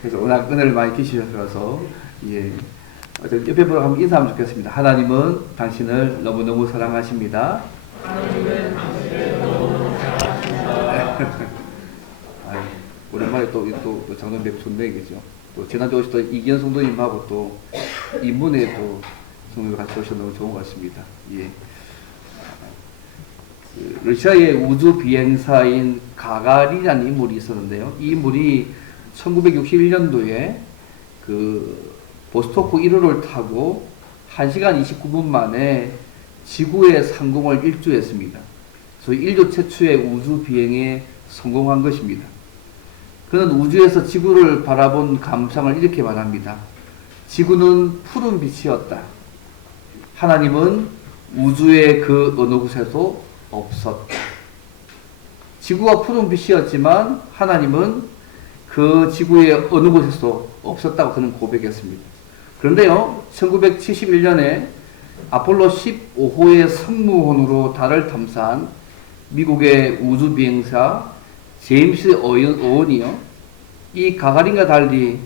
그래서 워낙 은혜를 많이 주셔서, 예. 옆에 분하고 한번 인사하면 좋겠습니다. 하나님은 당신을 너무너무 사랑하십니다. 하나님은 당신을 너무너무 사랑하십니다. 오랜만에 또 장로님 뵙기 좋네, 그죠? 또 지난주 오셨던 이기현 성도님하고 또 인문에 또 성도님 같이 오셔서 너무 좋은 것 같습니다. 예. 러시아의 우주 비행사인 가가린이라는 인물이 있었는데요. 이 인물이 1961년도에 그 보스토크 1호를 타고 1시간 29분 만에 지구의 상공을 일주했습니다. 소위 인류 최초의 우주 비행에 성공한 것입니다. 그는 우주에서 지구를 바라본 감상을 이렇게 말합니다. 지구는 푸른 빛이었다. 하나님은 우주의 그 어느 곳에도 없었다. 지구가 푸른 빛이었지만 하나님은 그 지구의 어느 곳에서도 없었다고 그는 고백했습니다. 그런데요, 1971년에 아폴로 15호의 승무원으로 달을 탐사한 미국의 우주비행사 제임스 어원이요, 이 가가린과 달리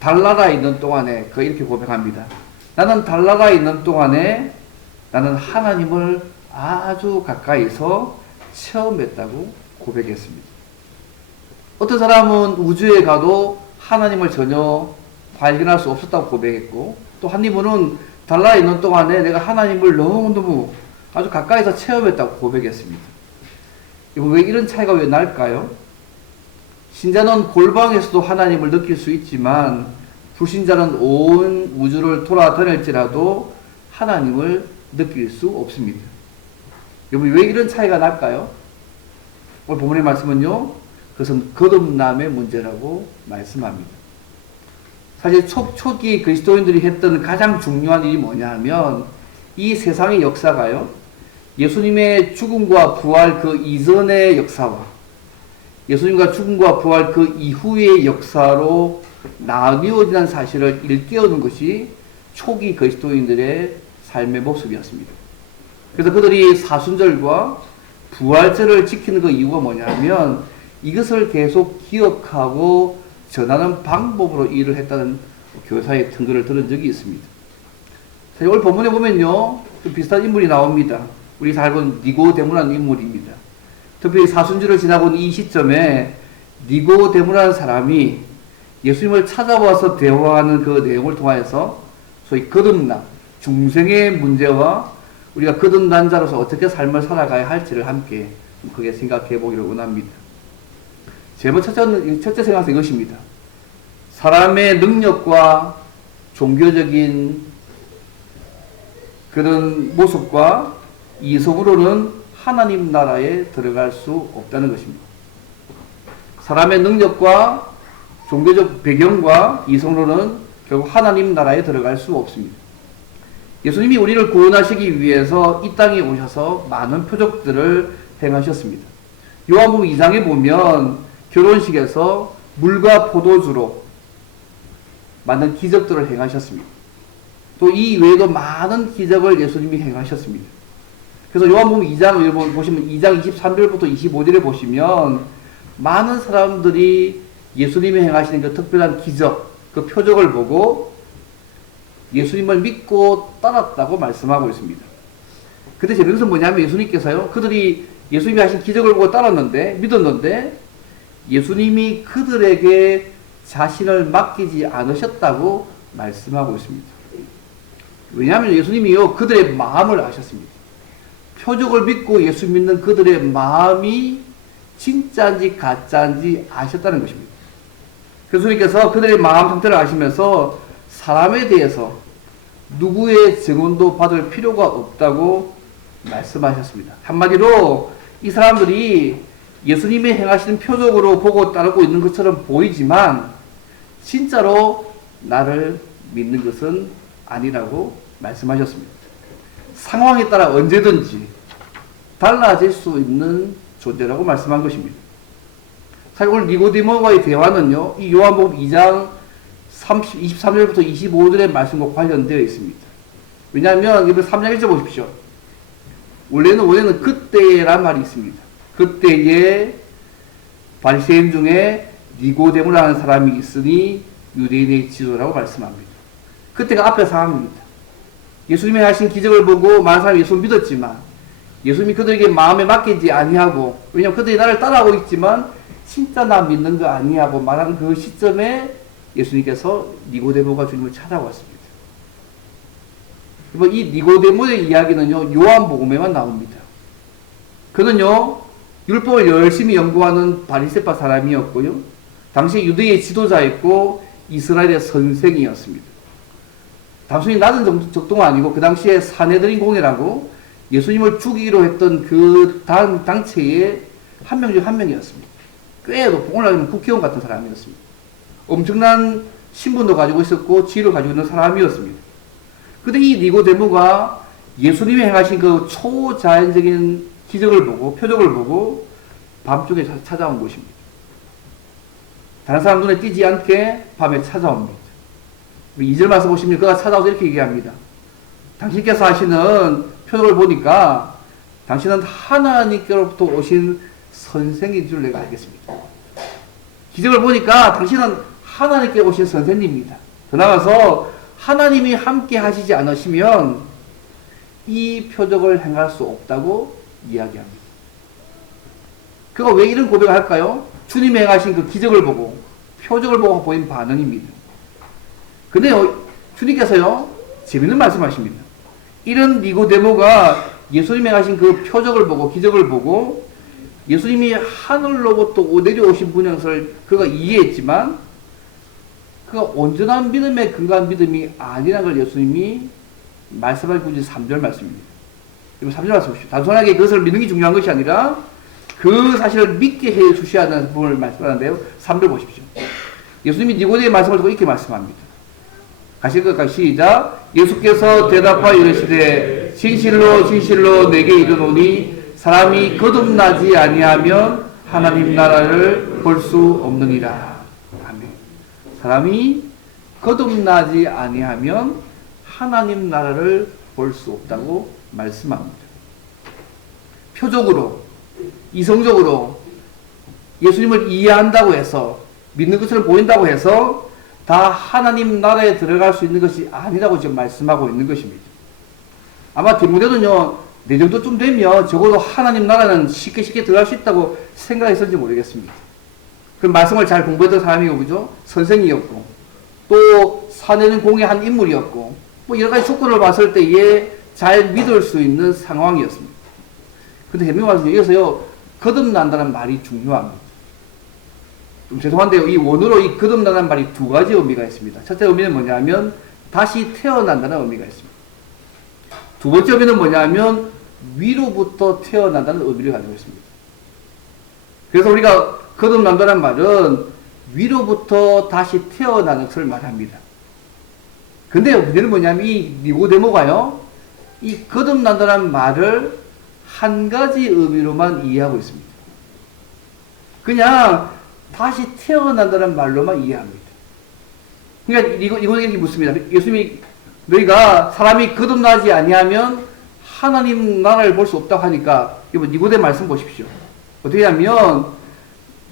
달나라에 있는 동안에 이렇게 고백합니다. 나는 달나라에 있는 동안에 나는 하나님을 아주 가까이서 체험했다고 고백했습니다. 어떤 사람은 우주에 가도 하나님을 전혀 발견할 수 없었다고 고백했고, 또 한 이분은 달나라에 있는 동안에 내가 하나님을 너무너무 아주 가까이서 체험했다고 고백했습니다. 왜 이런 차이가 왜 날까요? 신자는 골방에서도 하나님을 느낄 수 있지만 불신자는 온 우주를 돌아다닐지라도 하나님을 느낄 수 없습니다. 여러분, 왜 이런 차이가 날까요? 오늘 본문의 말씀은요, 그것은 거듭남의 문제라고 말씀합니다. 사실 초기 그리스도인들이 했던 가장 중요한 일이 뭐냐 하면, 이 세상의 역사가요, 예수님의 죽음과 부활 그 이전의 역사와 예수님과 죽음과 부활 그 이후의 역사로 나뉘어지는 사실을 일깨우는 것이 초기 그리스도인들의 삶의 모습이었습니다. 그래서 그들이 사순절과 부활절을 지키는 그 이유가 뭐냐면, 이것을 계속 기억하고 전하는 방법으로 일을 했다는 교사의 증거를 들은 적이 있습니다. 사실 오늘 본문에 보면요, 좀 비슷한 인물이 나옵니다. 우리 잘 본 니고데모라는 인물입니다. 특히 사순절을 지나고 이 시점에 니고데모라는 사람이 예수님을 찾아와서 대화하는 그 내용을 통하여서 소위 거듭남, 중생의 문제와 우리가 거듭난 자로서 어떻게 삶을 살아가야 할지를 함께 크게 생각해 보기를 원합니다. 제일 첫째 생각은 이것입니다. 사람의 능력과 종교적인 그런 모습과 이성으로는 하나님 나라에 들어갈 수 없다는 것입니다. 사람의 능력과 종교적 배경과 이성으로는 결국 하나님 나라에 들어갈 수 없습니다. 예수님이 우리를 구원하시기 위해서 이 땅에 오셔서 많은 표적들을 행하셨습니다. 요한복음 2장에 보면 결혼식에서 물과 포도주로 많은 기적들을 행하셨습니다. 또 이 외에도 많은 기적을 예수님이 행하셨습니다. 그래서 요한복음 2장 보시면 2장 23절부터 25절에 보시면 많은 사람들이 예수님이 행하시는 그 특별한 기적, 그 표적을 보고 예수님을 믿고 따랐다고 말씀하고 있습니다. 근데 재밌는 것은 뭐냐면 예수님께서요, 그들이 예수님이 하신 기적을 보고 따랐는데, 믿었는데 예수님이 그들에게 자신을 맡기지 않으셨다고 말씀하고 있습니다. 왜냐하면 예수님이요, 그들의 마음을 아셨습니다. 표적을 믿고 예수 믿는 그들의 마음이 진짜인지 가짜인지 아셨다는 것입니다. 예수님께서 그들의 마음 상태를 아시면서 사람에 대해서 누구의 증언도 받을 필요가 없다고 말씀하셨습니다. 한마디로 이 사람들이 예수님이 행하시는 표적으로 보고 따르고 있는 것처럼 보이지만 진짜로 나를 믿는 것은 아니라고 말씀하셨습니다. 상황에 따라 언제든지 달라질 수 있는 존재라고 말씀한 것입니다. 사실 오늘 니고데모와의 대화는요, 이 요한복음 2장 23절부터 25절의 말씀과 관련되어 있습니다. 왜냐하면 이번 3장 1절 보십시오. 원래는 그때란 말이 있습니다. 그때에 바리새인 중에 니고데모라는 사람이 있으니 유대인의 지도라고 말씀합니다. 그때가 앞의 상황입니다. 예수님이 하신 기적을 보고 많은 사람이 예수를 믿었지만 예수님이 그들에게 마음에 맡기지 아니하고, 왜냐하면 그들이 나를 따라하고 있지만 진짜 나 믿는 거 아니하고 말하는 그 시점에 예수님께서 니고데모가 주님을 찾아왔습니다. 이 니고데모의 이야기는요, 요한복음에만 나옵니다. 그는요, 율법을 열심히 연구하는 바리새파 사람이었고요, 당시 유대의 지도자였고 이스라엘의 선생이었습니다. 단순히 낮은 적도가 아니고 그 당시에 사내들인 공회라고 예수님을 죽이기로 했던 그 당체의 한 명 중 한 명이었습니다. 꽤 높은, 올라가면 국회의원 같은 사람이었습니다. 엄청난 신분도 가지고 있었고 지위를 가지고 있는 사람이었습니다. 근데 이 니고데모가 예수님이 행하신 그 초자연적인 기적을 보고, 표적을 보고 밤중에 찾아온 것입니다. 다른 사람 눈에 띄지 않게 밤에 찾아옵니다. 2절 말씀 보시면 그가 찾아와서 이렇게 얘기합니다. 당신께서 하시는 표적을 보니까 당신은 하나님께로부터 오신 선생인 줄 내가 알겠습니다. 기적을 보니까 당신은 하나님께 오신 선생님입니다. 더 나아가서 하나님이 함께 하시지 않으시면 이 표적을 행할 수 없다고 이야기합니다. 그가 왜 이런 고백을 할까요? 주님이 행하신 그 기적을 보고, 표적을 보고 보인 반응입니다. 근데 주님께서요, 재밌는 말씀하십니다. 이런 니고데모가 예수님이 하신 그 표적을 보고, 기적을 보고, 예수님이 하늘로부터 내려오신 분인 것을 그가 이해했지만, 그가 온전한 믿음에 근거한 믿음이 아니라는 걸 예수님이 말씀하신 굳이 3절 말씀입니다. 3절 말씀 보십시오. 단순하게 그것을 믿는 게 중요한 것이 아니라 그 사실을 믿게 해 주셔야 하는 부분을 말씀하는데요. 3절 보십시오. 예수님이 니고데모의 말씀을 듣고 이렇게 말씀합니다. 가실 것까지 시작. 예수께서 대답하여 이르시되 진실로 진실로 내게 이르노니 사람이 거듭나지 아니하면 하나님 나라를 볼 수 없느니라. 아멘. 사람이 거듭나지 아니하면 하나님 나라를 볼 수 없다고 말씀합니다. 표적으로, 이성적으로 예수님을 이해한다고 해서, 믿는 것처럼 보인다고 해서 다 하나님 나라에 들어갈 수 있는 것이 아니라고 지금 말씀하고 있는 것입니다. 아마 디모데는요, 내 정도쯤 되면 적어도 하나님 나라는 쉽게 들어갈 수 있다고 생각했을지 모르겠습니다. 그 말씀을 잘 공부했던 사람이고, 그죠? 선생이었고, 또 사내는 공의 한 인물이었고, 뭐 여러 가지 조건을 봤을 때에 잘 믿을 수 있는 상황이었습니다. 근데 해명 말씀 여기서요, 거듭난다는 말이 중요합니다. 좀 죄송한데요, 이 원어로 이 거듭난다는 말이 두 가지 의미가 있습니다. 첫째 의미는 뭐냐면 다시 태어난다는 의미가 있습니다. 두 번째 의미는 뭐냐면 위로부터 태어난다는 의미를 가지고 있습니다. 그래서 우리가 거듭난다는 말은 위로부터 다시 태어나는 것을 말합니다. 근데 문제는 뭐냐면 이 니고데모가요, 이 거듭난다는 말을 한 가지 의미로만 이해하고 있습니다. 그냥 다시 태어난다는 말로만 이해합니다. 그러니까 이렇게 묻습니다. 예수님이 너희가 사람이 거듭나지 아니하면 하나님 나라를 볼 수 없다고 하니까 이번 니고데 말씀 보십시오. 어떻게 하면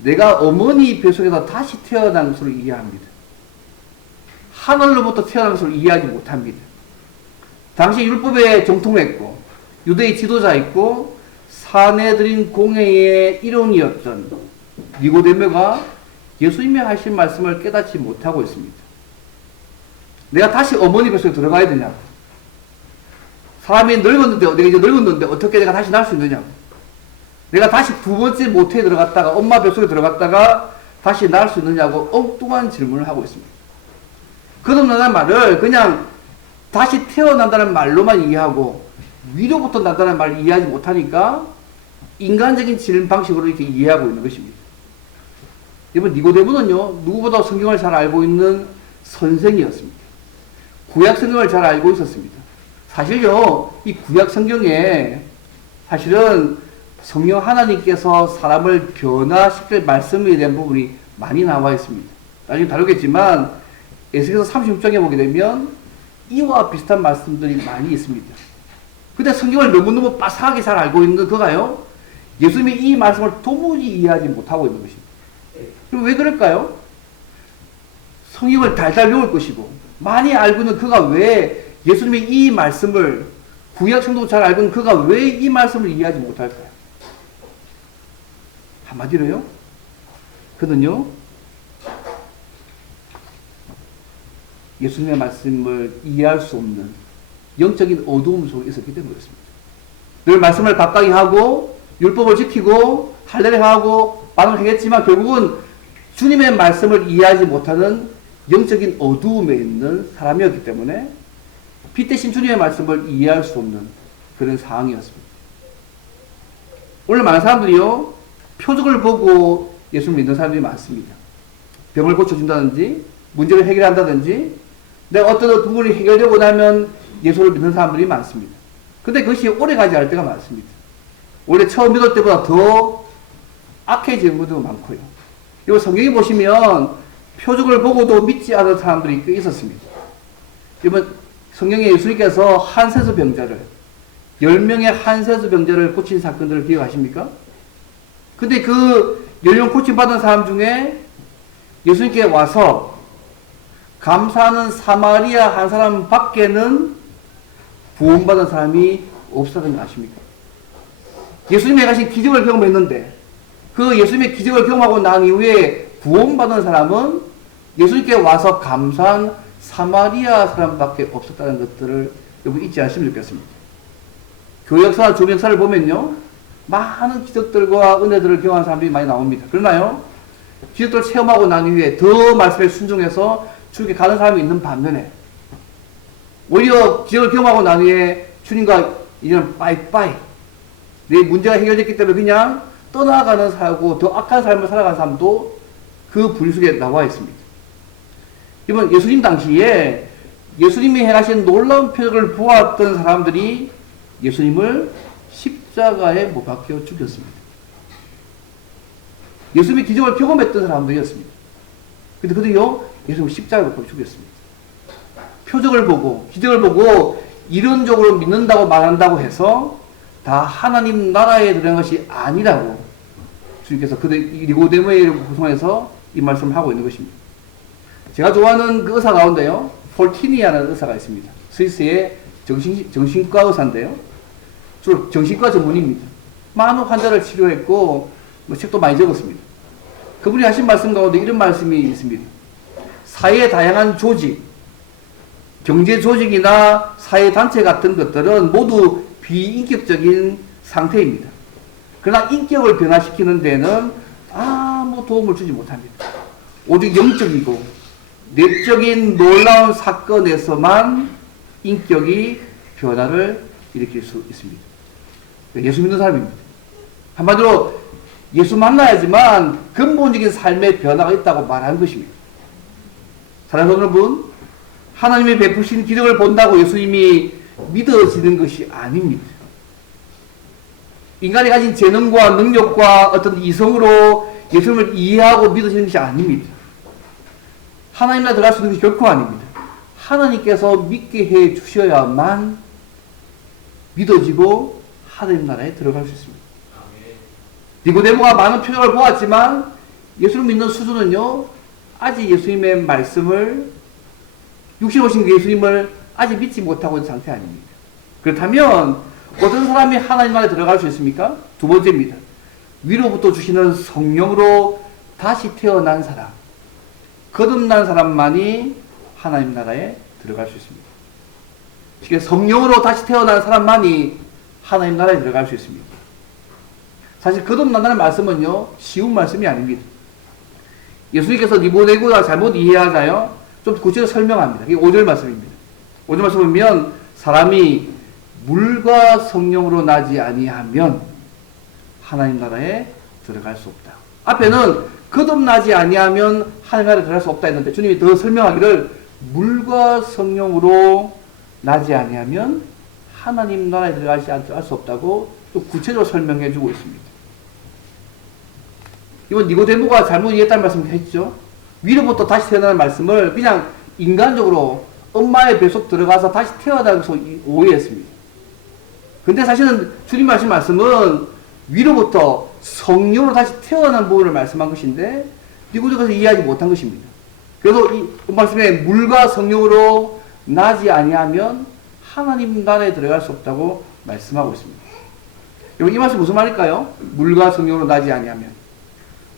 내가 어머니 뱃속에서 다시 태어난 것으로 이해합니다. 하늘로부터 태어난 것으로 이해하지 못합니다. 당시 율법에 정통했고 유대의 지도자였고 사내들인 공회의 일원이었던 니고데모가 예수님이 하신 말씀을 깨닫지 못하고 있습니다. 내가 다시 어머니 뱃속에 들어가야 되냐고. 사람이 늙었는데, 내가 이제 늙었는데 어떻게 내가 다시 날 수 있느냐고. 내가 다시 두 번째 모태에 들어갔다가, 엄마 뱃속에 들어갔다가 다시 날 수 있느냐고 엉뚱한 질문을 하고 있습니다. 거듭난다는 말을 그냥 다시 태어난다는 말로만 이해하고 위로부터 난다는 말을 이해하지 못하니까 인간적인 질문 방식으로 이렇게 이해하고 있는 것입니다. 여러분, 니고데모는요, 누구보다 성경을 잘 알고 있는 선생이었습니다. 구약 성경을 잘 알고 있었습니다. 사실요, 이 구약 성경에 사실은 성령 하나님께서 사람을 변화시킬 말씀에 대한 부분이 많이 나와 있습니다. 나중에 다루겠지만 에스겔서 36장에 보게 되면 이와 비슷한 말씀들이 많이 있습니다. 근데 성경을 너무너무 빠삭하게 잘 알고 있는 그가요, 예수님이 이 말씀을 도무지 이해하지 못하고 있는 것입니다. 그럼 왜 그럴까요? 성경을 달달 외울 것이고 많이 알고는 그가 왜 예수님의 이 말씀을 구약 성도 잘 알고는 그가 왜 이 말씀을 이해하지 못할까요? 한마디로요. 그는요. 예수님의 말씀을 이해할 수 없는 영적인 어두움 속에 있었기 때문에 그렇습니다. 늘 말씀을 가까이 하고 율법을 지키고 할례를 하고 많은 행했지만 결국은 주님의 말씀을 이해하지 못하는 영적인 어두움에 있는 사람이었기 때문에 빛 대신 주님의 말씀을 이해할 수 없는 그런 상황이었습니다. 오늘 많은 사람들이요 표적을 보고 예수를 믿는 사람들이 많습니다. 병을 고쳐준다든지 문제를 해결한다든지 내가 어떤 부분이 해결되고 나면 예수를 믿는 사람들이 많습니다. 근데 그것이 오래가지 않을 때가 많습니다. 원래 처음 믿을 때보다 더 악해지는 것도 많고요. 그리고 성경에 보시면 표적을 보고도 믿지 않은 사람들이 꽤 있었습니다. 이번 성경에 예수님께서 한세수 병자를 10명의 한세수 병자를 고친 사건들을 기억하십니까? 근데 그 10명 고침받은 사람 중에 예수님께 와서 감사하는 사마리아 한 사람 밖에는 구원받은 사람이 없었던 거 아십니까? 예수님이 가신 기적을 경험했는데 그 예수님의 기적을 경험하고 난 이후에 구원받은 사람은 예수님께 와서 감사한 사마리아 사람밖에 없었다는 것들을 여러분 잊지 않으시면 좋겠습니다. 교회 역사나 주변 역사를 보면요 많은 기적들과 은혜들을 경험한 사람들이 많이 나옵니다. 그러나요 기적들을 체험하고 난 이후에 더 말씀에 순종해서 주님께 가는 사람이 있는 반면에 오히려 기적을 경험하고 난 후에 주님과 이제는 빠이빠이 내 문제가 해결됐기 때문에 그냥 떠나가는 사람하고 더 악한 삶을 살아가는 사람도 그 분류 속에 나와 있습니다. 이번 예수님 당시에 예수님이 행하신 놀라운 표적을 보았던 사람들이 예수님을 십자가에 못 박혀 죽였습니다. 예수님이 기적을 경험했던 사람들이었습니다. 근데 그들이요 예수님을 십자가에 못 박혀 죽였습니다. 표적을 보고 기적을 보고 이론적으로 믿는다고 말한다고 해서 다 하나님 나라에 들어간 것이 아니라고 주님께서 그들 니고데모를 구성해서 이 말씀을 하고 있는 것입니다. 제가 좋아하는 그 의사 가운데요 폴티니라는 의사가 있습니다. 스위스의 정신과 의사인데요 주로 정신과 전문입니다. 많은 환자를 치료했고 책도 많이 적었습니다. 그분이 하신 말씀 가운데 이런 말씀이 있습니다. 사회의 다양한 조직, 경제 조직이나 사회단체 같은 것들은 모두 비인격적인 상태입니다. 그러나 인격을 변화시키는 데는 아무 도움을 주지 못합니다. 오직 영적이고 내적인 놀라운 사건에서만 인격이 변화를 일으킬 수 있습니다. 예수 믿는 사람입니다. 한마디로 예수 만나야지만 근본적인 삶의 변화가 있다고 말하는 것입니다. 사랑하는 여러분, 하나님의 베푸신 기적을 본다고 예수님이 믿어지는 것이 아닙니다. 인간이 가진 재능과 능력과 어떤 이성으로 예수님을 이해하고 믿어지는 것이 아닙니다. 하나님 나라에 들어갈 수 있는 것이 결코 아닙니다. 하나님께서 믿게 해 주셔야만 믿어지고 하나님 나라에 들어갈 수 있습니다. 니고데모가 많은 표적을 보았지만 예수를 믿는 수준은요 아직 예수님의 말씀을 육신 오신 예수님을 아직 믿지 못하고 있는 상태 아닙니다. 그렇다면 어떤 사람이 하나님 나라에 들어갈 수 있습니까? 두 번째입니다. 위로부터 주시는 성령으로 다시 태어난 사람, 거듭난 사람만이 하나님 나라에 들어갈 수 있습니다. 즉 성령으로 다시 태어난 사람만이 하나님 나라에 들어갈 수 있습니다. 사실 거듭난다는 말씀은요 쉬운 말씀이 아닙니다. 예수님께서 니고데모가 잘못 이해하자요 좀 구체적으로 설명합니다. 이게 5절 말씀입니다. 5절 말씀 보면 사람이 물과 성령으로 나지 아니하면 하나님 나라에 들어갈 수 없다. 앞에는 거듭나지 아니하면 하나님 나라에 들어갈 수 없다 했는데 주님이 더 설명하기를 물과 성령으로 나지 아니하면 하나님 나라에 들어갈 수 없다고 또 구체적으로 설명해 주고 있습니다. 이번 니고데모가 잘못 이해했다는 말씀을 했죠. 위로부터 다시 태어나는 말씀을 그냥 인간적으로 엄마의 뱃속 들어가서 다시 태어나서 오해했습니다. 근데 사실은 주님 하신 말씀은 위로부터 성령으로 다시 태어난 부분을 말씀한 것인데 니고데모서 이해하지 못한 것입니다. 그래서 이 말씀에 물과 성령으로 나지 아니하면 하나님 나라에 들어갈 수 없다고 말씀하고 있습니다. 여러분 이 말씀 무슨 말일까요? 물과 성령으로 나지 아니하면.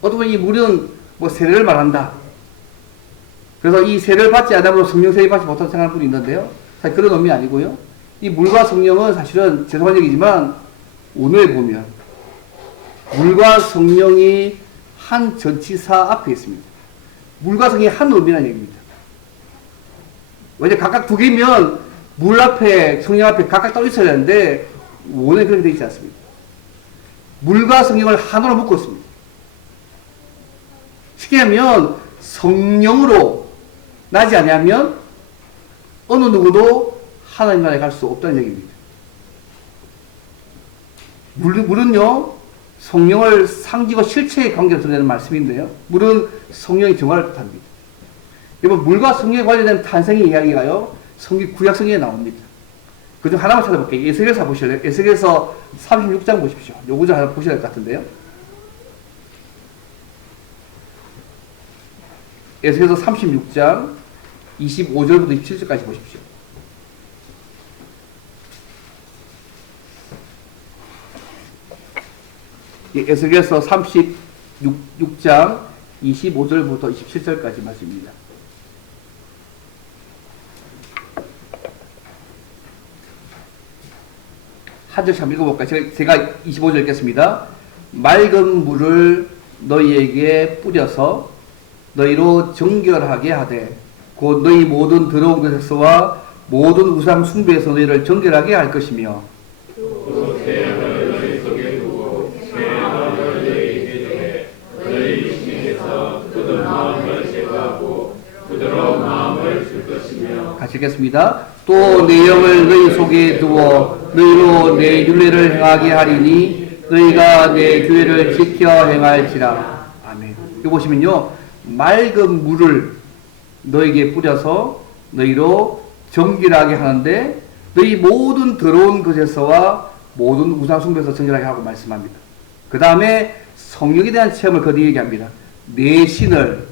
어떤 분이 이 물은 뭐 세례를 말한다. 그래서 이 세례를 받지 않으면 성령 세례 받지 못한다고 생각하는 분이 있는데요. 사실 그런 의미 아니고요. 이 물과 성령은 사실은 죄송한 얘기지만 오늘 보면 물과 성령이 한 전치사 앞에 있습니다. 물과 성령이 한 의미라는 얘기입니다. 왜냐 각각 두 개면 물 앞에 성령 앞에 각각 따로 있어야 되는데 원에 그렇게 되어 있지 않습니다. 물과 성령을 하나로 묶고 있습니다. 쉽게 하면 성령으로 나지 아니하면 어느 누구도 하나님 나라에 갈 수 없다는 얘기입니다. 물은요 성령을 상징과 실체의 관계로 드러내는 말씀인데요. 물은 성령의 정화를 뜻합니다. 여러분 물과 성령에 관련된 탄생의 이야기가요 성경 구약 성경에 나옵니다. 그중 하나만 찾아볼게요. 에스겔서 보실래요? 에스겔서 36장 보십시오. 요 구절 하나 보셔야 될 것 같은데요. 에스겔서 36장 25절부터 27절까지 보십시오. 에스겔서 36장 25절부터 27절까지 말씀입니다. 한 절씩 한번 읽어볼까요? 제가 25절 읽겠습니다. 맑은 물을 너희에게 뿌려서 너희로 정결하게 하되 곧 너희 모든 더러운 것에서와 모든 우상 숭배에서 너희를 정결하게 할 것이며 같이 읽겠습니다. 또 내 영을 너희 속에 두어 너희로 내 율례를 행하게 하리니 너희가 내 규례를 지켜 행할지라. 아멘. 여기 보시면요 맑은 물을 너희에게 뿌려서 너희로 정결하게 하는데 너희 모든 더러운 것에서와 모든 우상 숭배에서 정결하게 하고 말씀합니다. 그 다음에 성령에 대한 체험을 그 뒤에 얘기합니다. 내 신을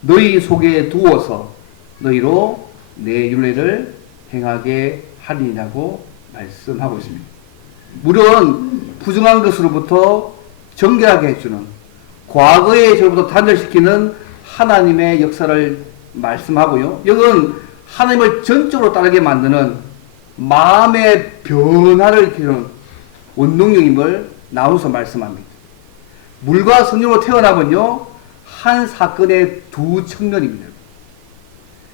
너희 속에 두어서 너희로 내 율례를 행하게 하리라고 말씀하고 있습니다. 물은 부정한 것으로부터 정결하게 해주는 과거의 죄로부터 단절시키는 하나님의 역사를 말씀하고요. 여기는 하나님을 전적으로 따르게 만드는 마음의 변화를 일으키는 원동력임을 나누어서 말씀합니다. 물과 성령으로 태어나면요 한 사건의 두 측면입니다.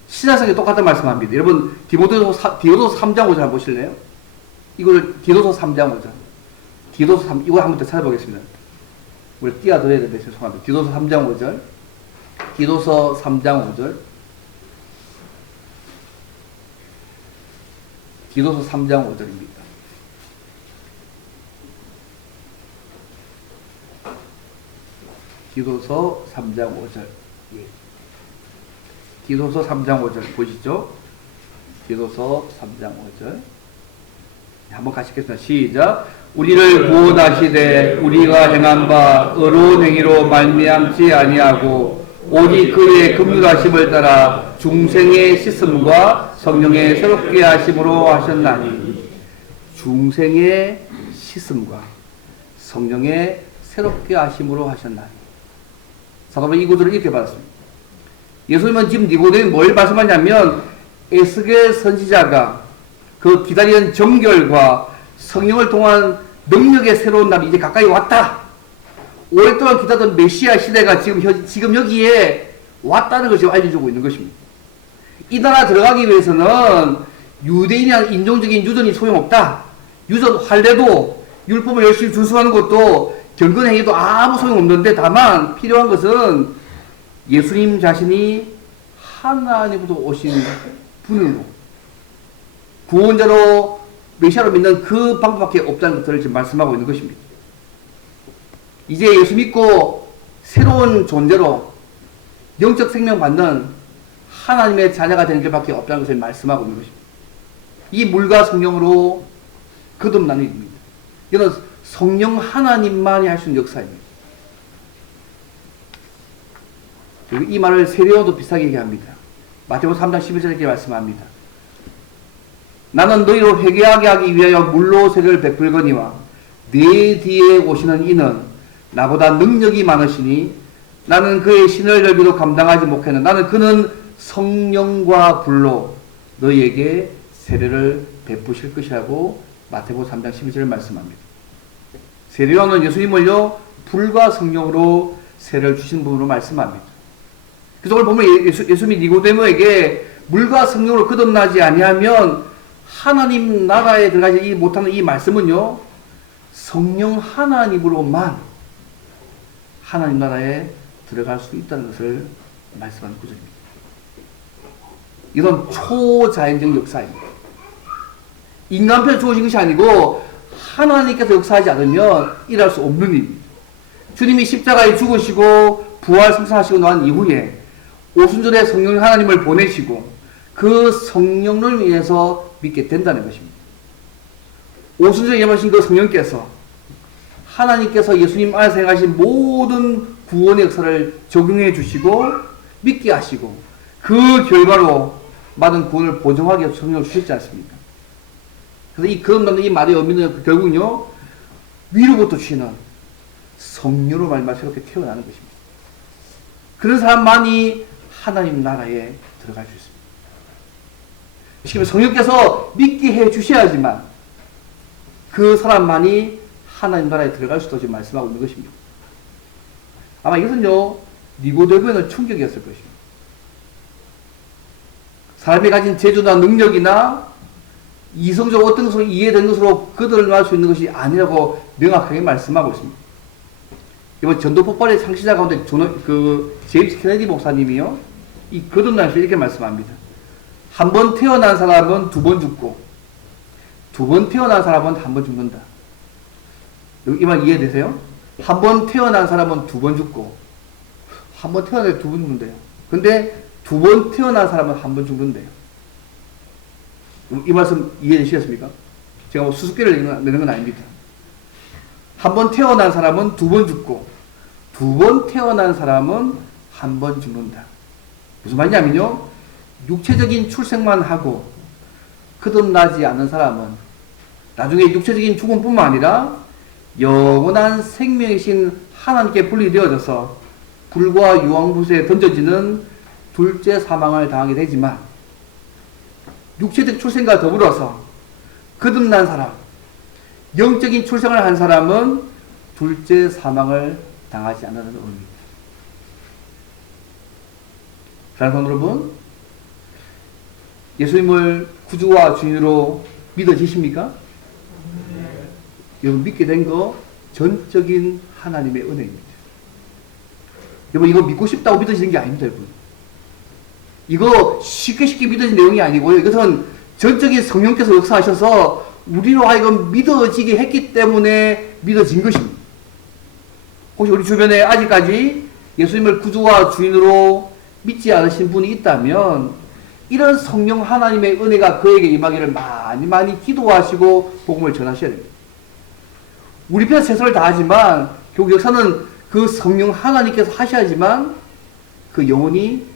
신약성에 똑같은 말씀합니다. 여러분 디모데후서 3장 5절 보실래요? 이걸 디모데후서 3장 5절. 디모데후서 3 이거 한번 더 찾아보겠습니다. 우리 띄워드려야 되는데 죄송합니다. 디모데후서 3장 5절. 디모데후서 3장 5절. 디모데후서 3장 5절입니다. 디모데후서 3장 5절. 예. 디도서 3장 5절 보시죠. 디도서 3장 5절 한번 같이 읽겠습니다. 시작. 우리를 구원하시되 우리가 행한 바 의로운 행위로 말미암지 아니하고 오직 그의 긍휼하심을 따라 중생의 씻음과 성령의 새롭게 하심으로 하셨나니. 중생의 씻음과 성령의 새롭게 하심으로 하셨나니. 잠깐만 이 구절을 이렇게 받았습니다. 예수님은 지금 니고데모에 뭘 말씀하냐면 에스겔 선지자가 그 기다리는 정결과 성령을 통한 능력의 새로운 날이 이제 가까이 왔다. 오랫동안 기다렸던 메시아 시대가 지금 여기에 왔다는 것을 알려주고 있는 것입니다. 이 나라 들어가기 위해서는 유대인이나 인종적인 유전이 소용없다. 유전 할례도 율법을 열심히 준수하는 것도 경건행위도 아무 소용없는데 다만 필요한 것은 예수님 자신이 하나님으로부터 오신 분으로 구원자로 메시아로 믿는 그 방법밖에 없다는 것들을 지금 말씀하고 있는 것입니다. 이제 예수 믿고 새로운 존재로 영적 생명 받는 하나님의 자녀가 되는 것밖에 없다는 것을 말씀하고 있는 것입니다. 이 물과 성령으로 거듭나는 일입니다. 이건 성령 하나님만이 할 수 있는 역사입니다. 그리고 이 말을 세례요한도 비슷하게 얘기합니다. 마태복음 3장 11절에 이렇게 말씀합니다. 나는 너희로 회개하게 하기 위하여 물로 세례를 베풀거니와 내 뒤에 오시는 이는 나보다 능력이 많으시니 나는 그의 신을 열기도 감당하지 못하는 나는 그는 성령과 불로 너희에게 세례를 베푸실 것이라고 마태복음 3장 12절을 말씀합니다. 세례요한은 예수님을요 불과 성령으로 세례를 주신 분으로 말씀합니다. 그래서 오늘 보면 예수님이 니고데모에게 물과 성령으로 거듭나지 아니하면 하나님 나라에 들어가지 못하는 이 말씀은요 성령 하나님으로만 하나님 나라에 들어갈 수 있다는 것을 말씀하는 구절입니다. 이건 초자연적 역사입니다. 인간편에 주어진 것이 아니고 하나님께서 역사하지 않으면 일할 수 없는 일입니다. 주님이 십자가에 죽으시고 부활 승천하시고 난 이후에 오순절에 성령 하나님을 보내시고 그 성령을 위해서 믿게 된다는 것입니다. 오순절에 예언하신 그 성령께서 하나님께서 예수님 안에서 행하신 모든 구원의 역사를 적용해 주시고 믿게 하시고 그 결과로 받은 구원을 보증하기 위해서 성령을 주셨지 않습니까? 그래서 이 거듭나는 이 말의 의미는 결국은요 위로부터 주시는 성령으로 말미암아 새롭게 태어나는 것입니다. 그런 사람만이 하나님 나라에 들어갈 수 있습니다. 지금 성령께서 믿게 해 주셔야지만 그 사람만이 하나님 나라에 들어갈 수 있다고 지금 말씀하고 있는 것입니다. 아마 이것은요 니고데모에는 충격이었을 것입니다. 사람이 가진 재주나 능력이나 이성적으로 어떤 것으로 이해된 것으로 거듭날 수 있는 것이 아니라고 명확하게 말씀하고 있습니다. 이번 전도 폭발의 창시자 가운데 제임스 케네디 목사님이요 이 거듭날수 이렇게 말씀합니다. 한 번 태어난 사람은 두 번 죽고 두 번 태어난 사람은 한 번 죽는다. 이 말 이해되세요? 한 번 태어난 사람은 두 번 죽고 한 번 태어날 때 두 번 죽는데요. 근데 두 번 태어난 사람은 한 번 죽는데요. 이 말씀 이해되시겠습니까? 제가 뭐 수수께를 내는 건 아닙니다. 한 번 태어난 사람은 두 번 죽고 두 번 태어난 사람은 한 번 죽는다. 무슨 말이냐면요. 육체적인 출생만 하고 거듭나지 않는 사람은 나중에 육체적인 죽음뿐만 아니라 영원한 생명이신 하나님께 분리되어져서 불과 유황불에 던져지는 둘째 사망을 당하게 되지만 육체적 출생과 더불어서 거듭난 사람, 영적인 출생을 한 사람은 둘째 사망을 당하지 않는다는 의미입니다. 사랑하는 여러분, 예수님을 구주와 주인으로 믿어지십니까? 여러분 믿게 된 거 전적인 하나님의 은혜입니다. 여러분 이거 믿고 싶다고 믿어지는 게 아닙니다. 여러분. 이거 쉽게 믿어진 내용이 아니고요. 이것은 전적인 성령께서 역사하셔서 우리로 하여금 믿어지게 했기 때문에 믿어진 것입니다. 혹시 우리 주변에 아직까지 예수님을 구주와 주인으로 믿지 않으신 분이 있다면 이런 성령 하나님의 은혜가 그에게 임하기를 많이 기도하시고 복음을 전하셔야 됩니다. 우리 편에서 최선을 다하지만 결국 역사는 그 성령 하나님께서 하셔야지만 그 영혼이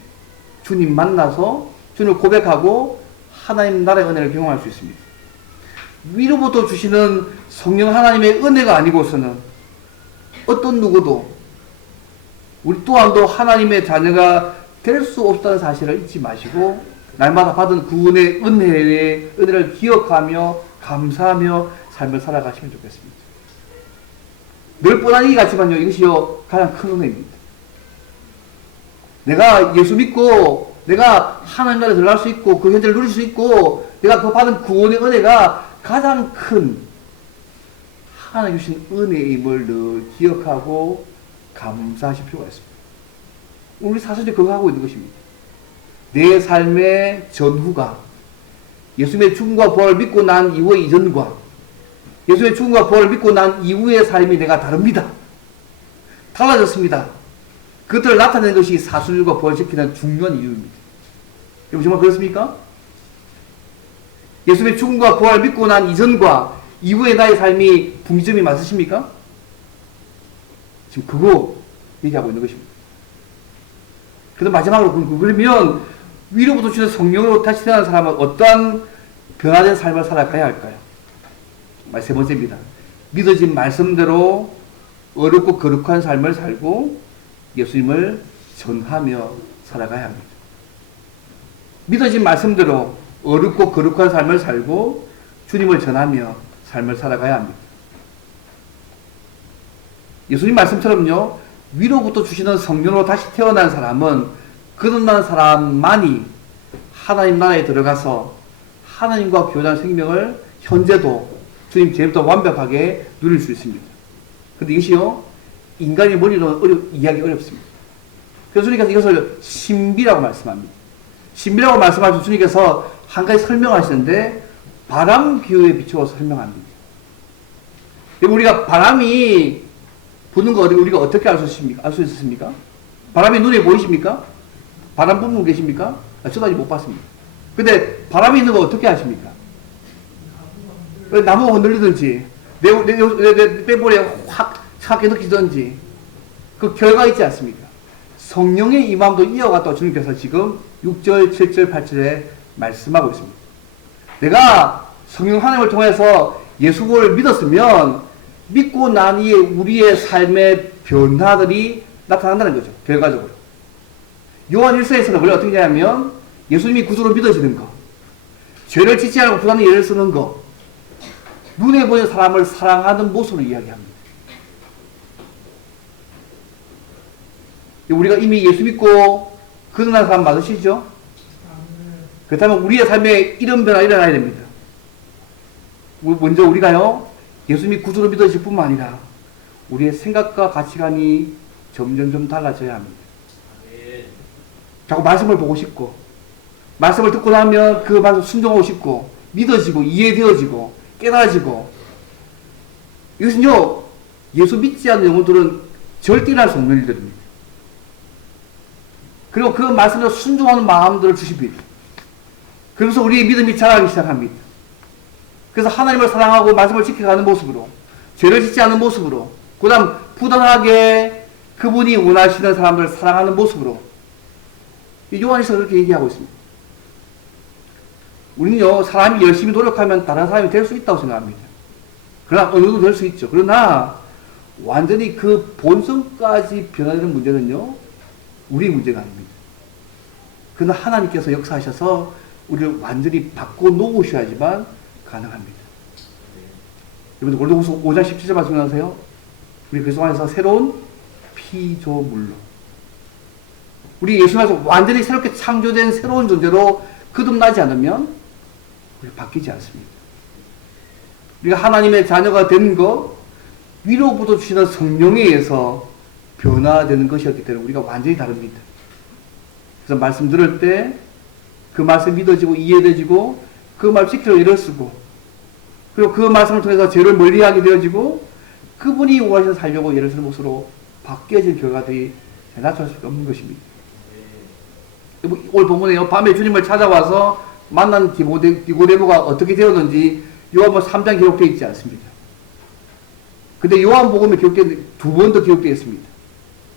주님 만나서 주님을 고백하고 하나님 나라의 은혜를 경험할 수 있습니다. 위로부터 주시는 성령 하나님의 은혜가 아니고서는 어떤 누구도 우리 또한도 하나님의 자녀가 될 수 없다는 사실을 잊지 마시고 날마다 받은 구원의 은혜를 기억하며 감사하며 삶을 살아가시면 좋겠습니다. 늘 뻔한 얘기 같지만요, 이것이요 가장 큰 은혜입니다. 내가 예수 믿고 내가 하나님 나라에 들어갈 수 있고 그 현재를 누릴 수 있고 내가 그 받은 구원의 은혜가 가장 큰 하나님 주신 은혜임을 늘 기억하고 감사하실 필요가 있습니다. 우리 사실이 그거 하고 있는 것입니다. 내 삶의 전후가 예수님의 죽음과 부활을 믿고 난 이후의 이전과 예수님의 죽음과 부활을 믿고 난 이후의 삶이 내가 다릅니다. 달라졌습니다. 그것들을 나타내는 것이 사순절과 부활시키는 중요한 이유입니다. 여러분 정말 그렇습니까? 예수님의 죽음과 부활을 믿고 난 이전과 이후의 나의 삶이 분기점이 맞으십니까? 지금 그거 얘기하고 있는 것입니다. 그래서 마지막으로 그러면 위로부터 주신 성령으로 다시 태어난 사람은 어떠한 변화된 삶을 살아가야 할까요? 세 번째입니다. 믿어진 말씀대로 어렵고 거룩한 삶을 살고 예수님을 전하며 살아가야 합니다. 믿어진 말씀대로 어렵고 거룩한 삶을 살고 주님을 전하며 삶을 살아가야 합니다. 예수님 말씀처럼요, 위로부터 주시는 성령으로 다시 태어난 사람은 거듭난 사람만이 하나님 나라에 들어가서 하나님과 교제하는 생명을 현재도 주님 제일부터 완벽하게 누릴 수 있습니다. 그런데 이것이요, 인간의 머리로는 이해하기 어렵습니다. 그래서 주님께서 이것을 신비라고 말씀합니다. 신비라고 말씀하셔서 주님께서 한 가지 설명하시는데 바람 비유에 비추어서 설명합니다. 우리가 바람이 부는 거 우리가 어떻게 알 수 있습니까? 바람이 눈에 보이십니까? 바람 부는 분 계십니까? 저도 아직 못 봤습니다. 근데 바람이 있는 거 어떻게 아십니까? 나무가 흔들리든지 내 뺨볼에 확 차게 느끼든지 그 결과 있지 않습니까? 성령의 임함도 이와 같다고 주님께서 지금 6절, 7절, 8절에 말씀하고 있습니다. 내가 성령 하나님을 통해서 예수를 믿었으면 믿고 난 이후에 우리의 삶의 변화들이 나타난다는 거죠. 결과적으로. 요한 1서에서는 원래 어떻게 하냐면 예수님이 구주로 믿어지는 거, 죄를 짓지 않고 부단히 예를 쓰는 거, 눈에 보이는 사람을 사랑하는 모습으로 이야기합니다. 우리가 이미 예수 믿고 거듭난 사람 맞으시죠? 그렇다면 우리의 삶에 이런 변화가 일어나야 됩니다. 먼저 우리가요, 예수님이 구주로 믿어질 뿐만 아니라 우리의 생각과 가치관이 점점 달라져야 합니다. 자꾸 말씀을 보고 싶고, 말씀을 듣고 나면 그 말씀 순종하고 싶고, 믿어지고, 이해되어지고, 깨달아지고. 이것은요, 예수 믿지 않는 영혼들은 절대 일어날 수 없는 일들입니다. 그리고 그 말씀에 순종하는 마음들을 주십니다. 그래서 우리의 믿음이 자라기 시작합니다. 그래서 하나님을 사랑하고 말씀을 지켜가는 모습으로, 죄를 짓지 않는 모습으로, 그 다음 부단하게 그분이 원하시는 사람들을 사랑하는 모습으로, 요한에서 그렇게 얘기하고 있습니다. 우리는요, 사람이 열심히 노력하면 다른 사람이 될 수 있다고 생각합니다. 그러나 어느 정도 될 수 있죠. 그러나 완전히 그 본성까지 변화되는 문제는요, 우리의 문제가 아닙니다. 그러나 하나님께서 역사하셔서 우리를 완전히 바꿔놓으셔야지만 가능합니다. 여러분들 고린도후서 5장 17절 말씀하세요. 우리 그리스도 안에서 새로운 피조물로, 우리 예수 안에서 완전히 새롭게 창조된 새로운 존재로 거듭나지 않으면 우리 바뀌지 않습니다. 우리가 하나님의 자녀가 된 것, 위로부터 주시는 성령에 의해서 변화되는 것이었기 때문에 우리가 완전히 다릅니다. 그래서 말씀 들을 때 그 말씀 믿어지고 이해되지고 그 말씀 지키려 애를 쓰고, 그리고 그 말씀을 통해서 죄를 멀리하게 되어지고 그분이 원하셔서 살려고 예를 쓰는 모습으로 바뀌어진 결과들이 나타날 수 없는 것입니다. 오늘 본문에요, 밤에 주님을 찾아와서 만난 니고데모가 어떻게 되었는지 요한복음 3장 기록되어 있지 않습니다. 근데 요한복음에 두 번 더 기록되어 있습니다.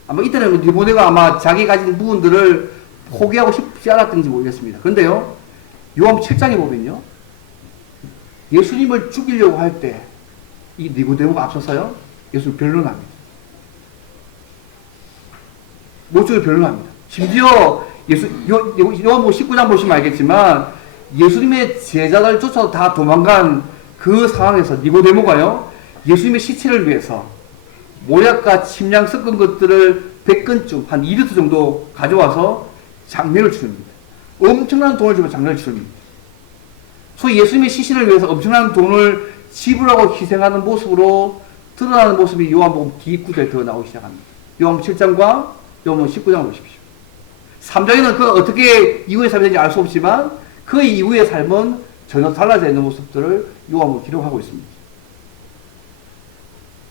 아마 이때는 니고데모가 아마 자기 가진 부분들을 포기하고 싶지 않았던지 모르겠습니다. 그런데요, 요한복음 7장에 보면요, 예수님을 죽이려고 할 때 이 니고데모가 앞서서요, 예수를 변론합니다. 모습을 변론합니다. 심지어 요한복음 19장 보시면 알겠지만 예수님의 제자들 쫓아서 다 도망간 그 상황에서 니고데모가요, 예수님의 시체를 위해서 모약과 침량 섞은 것들을 100근쯤 한 2리터 정도 가져와서 장례를 치릅니다. 엄청난 돈을 주고 장례를 치릅니다. 소위 예수님의 시신을 위해서 엄청난 돈을 지불하고 희생하는 모습으로 드러나는 모습이 요한복음 뒤구절에 더 나오기 시작합니다. 요한복음 7장과 요한복음 19장을 보십시오. 3장에는 그 어떻게 이후의 삶이 되는지 알 수 없지만 그 이후의 삶은 전혀 달라져 있는 모습들을 요한복음 기록하고 있습니다.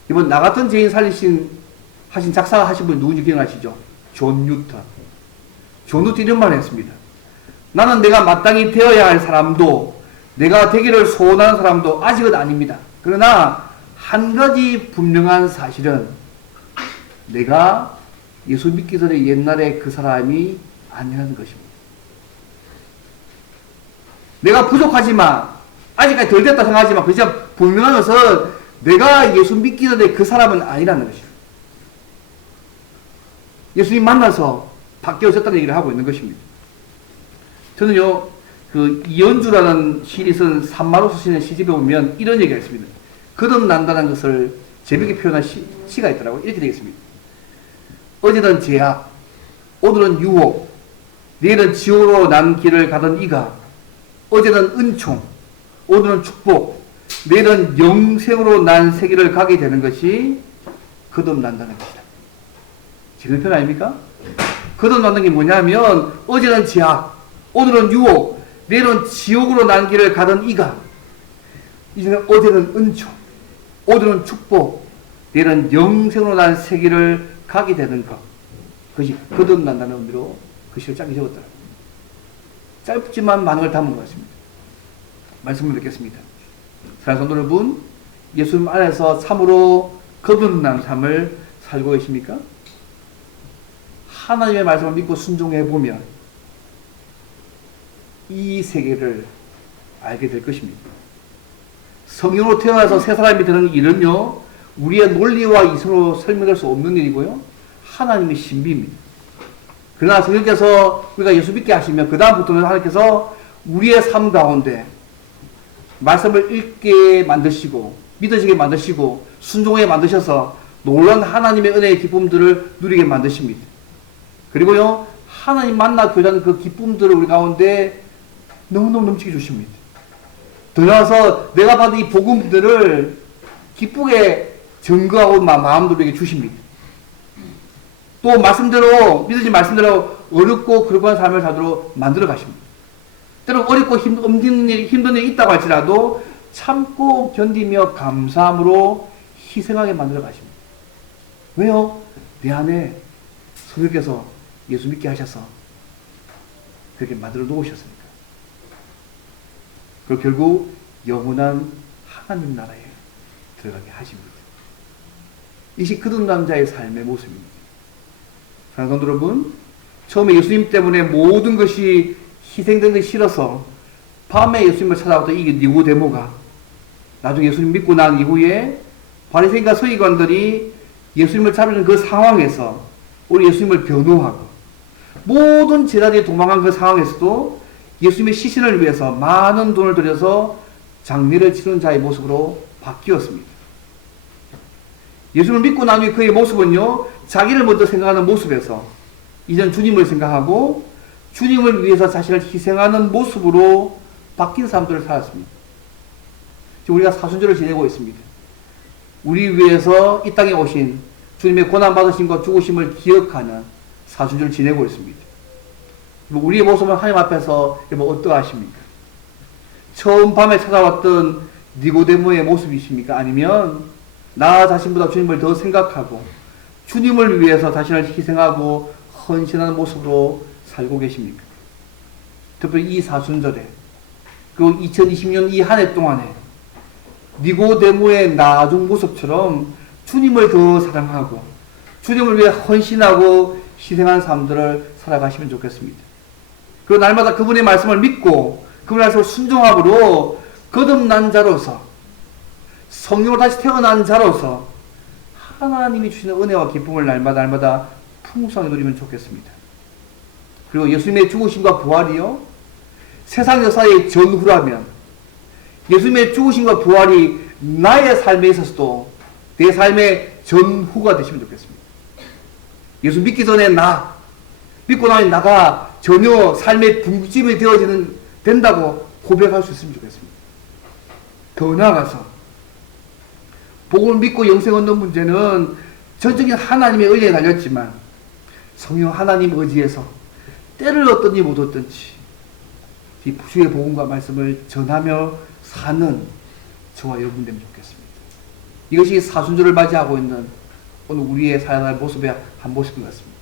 이번 나 같은 죄인 하신 작사가 하신 분 누군지 기억나시죠? 존 뉴턴. 존 뉴턴 이런 말을 했습니다. 나는 내가 마땅히 되어야 할 사람도 내가 되기를 소원하는 사람도 아직은 아닙니다. 그러나 한 가지 분명한 사실은 내가 예수 믿기 전에 옛날에 그 사람이 아니라는 것입니다. 내가 부족하지만 아직까지 덜 됐다 생각하지만 그냥 분명한 것은 내가 예수 믿기 전에 그 사람은 아니라는 것입니다. 예수님 만나서 바뀌어졌다는 얘기를 하고 있는 것입니다. 저는요, 그 이연주라는 시인이 쓴 산마루소 시인의 시집에 보면 이런 얘기가 있습니다. 거듭난다는 것을 재밌게 표현한 시가 있더라고요. 이렇게 되겠습니다. 어제는 죄악, 오늘은 유혹, 내일은 지옥으로 난 길을 가던 이가 어제는 은총, 오늘은 축복, 내일은 영생으로 난 세계를 가게 되는 것이 거듭난다는 것이다. 재밌는 표현 아닙니까? 거듭난다는 게 뭐냐면 어제는 죄악, 오늘은 유혹, 내일은 지옥으로 난 길을 가던 이가 이제는 어제는 은총, 오늘은 축복, 내일은 영생으로 난 세계를 가게 되는 것. 그것이 거듭난다는 의미로 그 시를 짧게 적었다. 짧지만 많은 걸 담은 것 같습니다. 말씀을 듣겠습니다. 사랑하는 성도 여러분, 예수님 안에서 참으로 거듭난 삶을 살고 계십니까? 하나님의 말씀을 믿고 순종해 보면 이 세계를 알게 될 것입니다. 성령으로 태어나서 새 사람이 되는 일은요, 우리의 논리와 이성으로 설명할 수 없는 일이고요, 하나님의 신비입니다. 그러나 성령께서 우리가 예수 믿게 하시면 그 다음부터는 하나님께서 우리의 삶 가운데 말씀을 읽게 만드시고 믿어지게 만드시고 순종하게 만드셔서 놀라운 하나님의 은혜의 기쁨들을 누리게 만드십니다. 그리고요, 하나님 만나 교제하는 그 기쁨들을 우리 가운데 너무너무 넘치게 주십니다. 더 나아가서 내가 받은 이 복음들을 기쁘게 증거하고 마음대로 이렇게 주십니다. 또 말씀대로, 믿어진 말씀대로 어렵고 그릇한 삶을 살도록 만들어 가십니다. 때로 어렵고 힘든 일이 있다고 할지라도 참고 견디며 감사함으로 희생하게 만들어 가십니다. 왜요? 내 안에 성령께서 예수 믿게 하셔서 그렇게 만들어 놓으셨으니까. 그리고 결국 영원한 하나님 나라에 들어가게 하십니다. 이것이 거듭난 자의 삶의 모습입니다. 사랑하는 성도 여러분, 처음에 예수님 때문에 모든 것이 희생된 것이 싫어서 밤에 예수님을 찾아왔던 이 니고데모가 나중에 예수님 믿고 난 이후에 바리새인과 서기관들이 예수님을 잡으려는 그 상황에서 우리 예수님을 변호하고 모든 제자들이 도망한 그 상황에서도 예수님의 시신을 위해서 많은 돈을 들여서 장례를 치른 자의 모습으로 바뀌었습니다. 예수님을 믿고 난 후에 그의 모습은요, 자기를 먼저 생각하는 모습에서 이전 주님을 생각하고 주님을 위해서 자신을 희생하는 모습으로 바뀐 사람들을 살았습니다. 지금 우리가 사순절을 지내고 있습니다. 우리 위해서 이 땅에 오신 주님의 고난받으심과 죽으심을 기억하는 사순절을 지내고 있습니다. 우리의 모습은 하나님 앞에서 어떠하십니까? 처음 밤에 찾아왔던 니고데모의 모습이십니까? 아니면 나 자신보다 주님을 더 생각하고 주님을 위해서 자신을 희생하고 헌신하는 모습으로 살고 계십니까? 특별히 이 사순절에 그 2020년 이 한 해 동안에 니고데모의 나중 모습처럼 주님을 더 사랑하고 주님을 위해 헌신하고 희생하는 삶들을 살아가시면 좋겠습니다. 그리고 날마다 그분의 말씀을 믿고 그분의 말씀을 순종함으로 거듭난 자로서 성령으로 다시 태어난 자로서 하나님이 주시는 은혜와 기쁨을 날마다 풍성하게 누리면 좋겠습니다. 그리고 예수님의 죽으심과 부활이요, 세상 역사의 전후라면 예수님의 죽으심과 부활이 나의 삶에 있어서도 내 삶의 전후가 되시면 좋겠습니다. 예수 믿기 전에 믿고 나면 나가 전혀 삶의 중심이 된다고 고백할 수 있으면 좋겠습니다. 더 나아가서 복음을 믿고 영생 얻는 문제는 전적인 하나님의 은혜에 달렸지만 성령 하나님 의지에서 때를 얻든지 못 얻든지 이 주의 복음과 말씀을 전하며 사는 저와 여러분 되면 좋겠습니다. 이것이 사순절을 맞이하고 있는 오늘 우리의 살아갈 모습의 한 모습인 것 같습니다.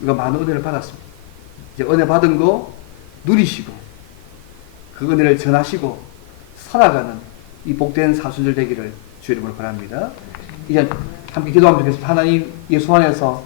우리가 많은 은혜를 받았습니다. 이제 은혜 받은 거 누리시고 그 은혜를 전하시고 살아가는 이 복된 사순절 되기를 주의 이름으로 바랍니다. 이제 함께 기도하면 좋겠습니다. 하나님, 예수 안에서